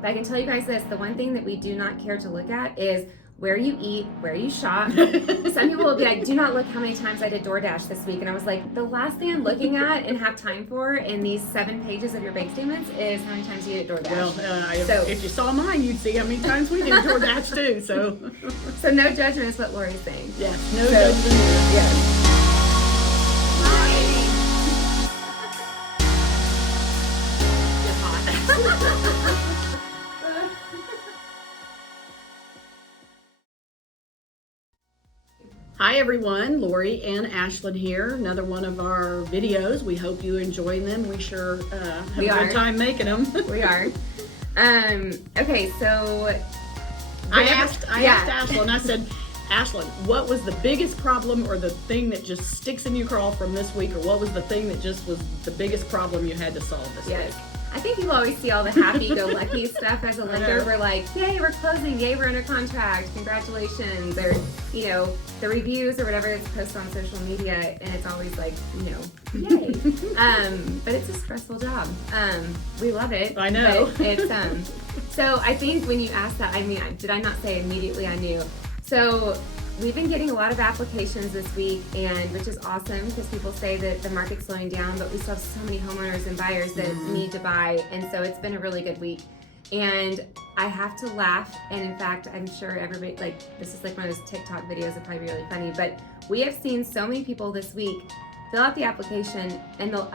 But I can tell you guys this, the one thing that we do not care to look at is where you eat, where you shop. Some people will be like, do not look how many times I did DoorDash this week. And I was like, the last thing I'm looking at and have time for in these 7 pages of your bank statements is how many times you ate at DoorDash. Well, if you saw mine, you'd see how many times we did DoorDash too. So no judgment is what Lori's saying. Yes, no judgment. Yes. Hi everyone, Lori and Ashlyn here. Another one of our videos. We hope you enjoy them. We sure have a good time making them. We are. Okay, so I asked Ashlyn, I said, Ashlyn, what was the biggest problem or the thing that just sticks in your craw from this week, or what was the thing that just was the biggest problem you had to solve this week? I think people always see all the happy-go-lucky stuff as a lender. We're like, yay, we're closing, yay, we're under contract, congratulations, or, you know, the reviews or whatever that's posted on social media, and it's always like, you know, yay. But it's a stressful job. We love it. I know. But it's, so I think when you asked that, I mean, did I not say immediately I knew? So we've been getting a lot of applications this week, and which is awesome because people say that the market's slowing down, but we still have so many homeowners and buyers that need to buy, and so it's been a really good week. And I have to laugh, and in fact, I'm sure everybody, like, this is like one of those TikTok videos that probably be really funny, but we have seen so many people this week fill out the application, and they'll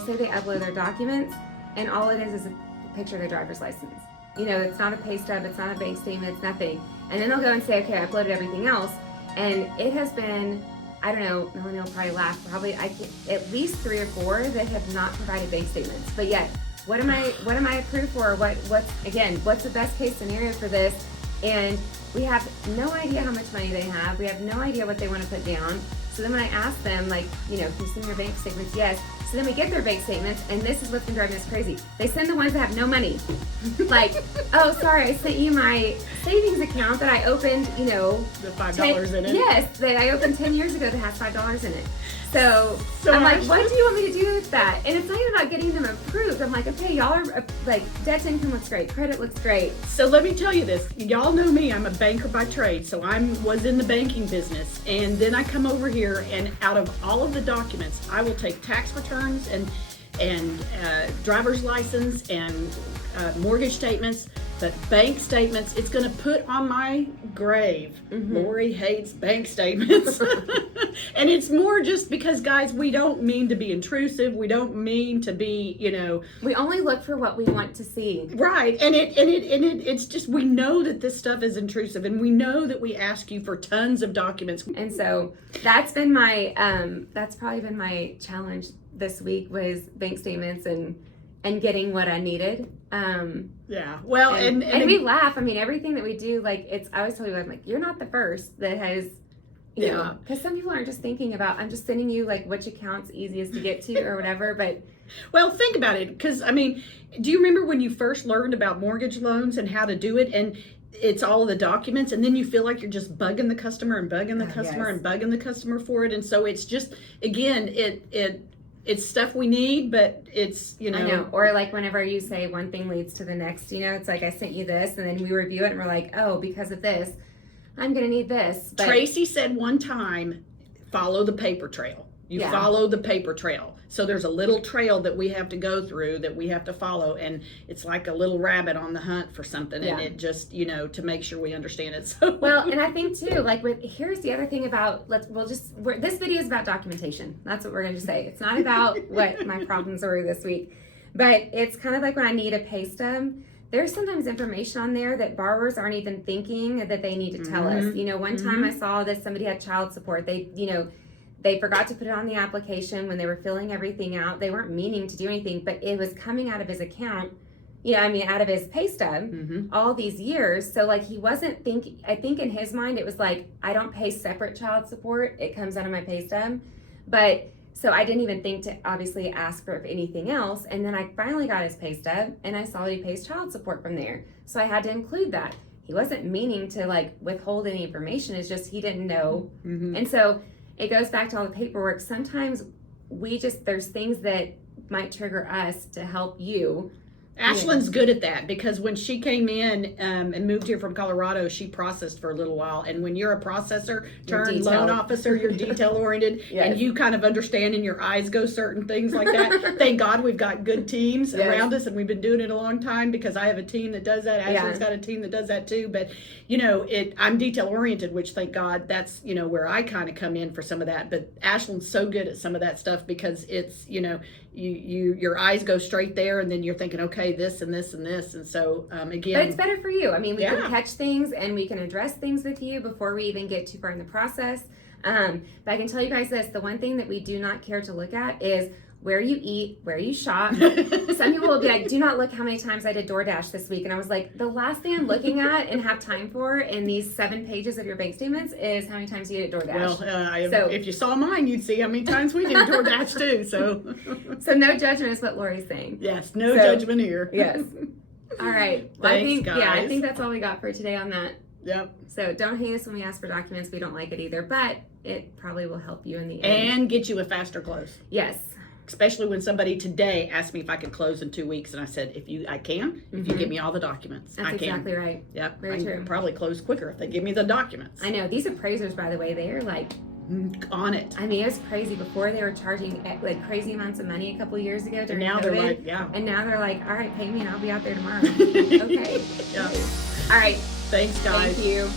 say they upload their documents, and all it is a picture of their driver's license. You know, it's not a pay stub, it's not a bank statement, it's nothing. And then they'll go and say, okay, I uploaded everything else. And it has been, I don't know, Melanie will probably laugh, at least 3 or 4 that have not provided bank statements. But yet, what am I approved for? What's the best case scenario for this? And we have no idea how much money they have. We have no idea what they want to put down. So then when I ask them, like, you know, can you send your bank statements? Yes. So then we get their bank statements, and this is what's been driving us crazy. They send the ones that have no money. Like, oh, sorry, I sent you my savings account that I opened, you know. The $5 in it. Yes, that I opened 10 years ago that has $5 in it. So I'm like, what do you want me to do with that? And it's not even about getting them approved. I'm like, okay, y'all are, like, debt to income looks great, credit looks great. So let me tell you this. Y'all know me, I'm a banker by trade, so I was in the banking business. And then I come over here, and out of all of the documents, I will take tax returns and driver's license and mortgage statements, but bank statements, it's going to put on my grave. Lori hates bank statements. And it's more just because, guys, we don't mean to be intrusive. We don't mean to be, you know. We only look for what we want to see. Right. And it's just, we know that this stuff is intrusive, and we know that we ask you for tons of documents. And so that's been my, that's probably been my challenge this week, was bank statements and getting what I needed. Yeah. Well, and we laugh. I mean, everything that we do, like, I always tell you, I'm like, you're not the first that has, you know, because some people aren't just thinking about, I'm just sending you, like, which account's easiest to get to or whatever, but. Well, think about it, because, I mean, do you remember when you first learned about mortgage loans and how to do it, and it's all of the documents, and then you feel like you're just bugging the customer and bugging the customer and bugging the customer for it, and so it's just, again, it's stuff we need, but it's, you know. I know. Or like whenever you say one thing leads to the next, you know, it's like I sent you this, and then we review it and we're like, oh, because of this, I'm going to need this. But Tracy said one time, follow the paper trail. You follow the paper trail. So there's a little trail that we have to go through, that we have to follow, and it's like a little rabbit on the hunt for something, and it just, you know, to make sure we understand it. So well, and I think too, like, here's the other thing about, this video is about documentation. That's what we're going to say. It's not about what my problems were this week, but it's kind of like when I need a pay stub. There's sometimes information on there that borrowers aren't even thinking that they need to tell us. You know, one time I saw that somebody had child support. They forgot to put it on the application when they were filling everything out. They weren't meaning to do anything, but it was coming out of his account, out of his pay stub all these years. So, like, he wasn't thinking, I think in his mind, it was like, I don't pay separate child support. It comes out of my pay stub. But, so I didn't even think to obviously ask for anything else. And then I finally got his pay stub, and I saw that he pays child support from there. So I had to include that. He wasn't meaning to, like, withhold any information. It's just he didn't know. And so it goes back to all the paperwork. Sometimes there's things that might trigger us to help you Ashlyn's good at that because when she came in and moved here from Colorado, she processed for a little while. And when you're a processor turned loan officer, you're detail oriented, Yes. and you kind of understand and your eyes go certain things like that. Thank God we've got good teams around us, and we've been doing it a long time because I have a team that does that. Ashlyn's got a team that does that too. But I'm detail oriented, which thank God that's where I kind of come in for some of that. But Ashlyn's so good at some of that stuff because it's your eyes go straight there, and then you're thinking, okay, this and this and this, and so again. But it's better for you. I mean, we can catch things and we can address things with you before we even get too far in the process. But I can tell you guys this: the one thing that we do not care to look at is where you eat, where you shop. Some people will be like, do not look how many times I did DoorDash this week. And I was like, the last thing I'm looking at and have time for in these 7 pages of your bank statements is how many times you ate at DoorDash. Well, if you saw mine, you'd see how many times we did DoorDash too. So no judgment is what Lori's saying. Yes, no judgment here. Yes. All right. Well, Thanks, guys. I think that's all we got for today on that. Yep. So don't hate us when we ask for documents. We don't like it either, but it probably will help you in the end. And get you a faster close. Yes. Especially when somebody today asked me if I could close in 2 weeks, and I said, if you give me all the documents, That's I can. exactly right. Yep. Very I true. can probably close quicker if they give me the documents. I know. These appraisers, by the way, they are like on it. I mean, it was crazy. Before they were charging like crazy amounts of money a couple of years ago during now COVID. They're like, And now they're like, all right, pay me and I'll be out there tomorrow. Okay. Yeah. All right. Thanks, guys. Thank you.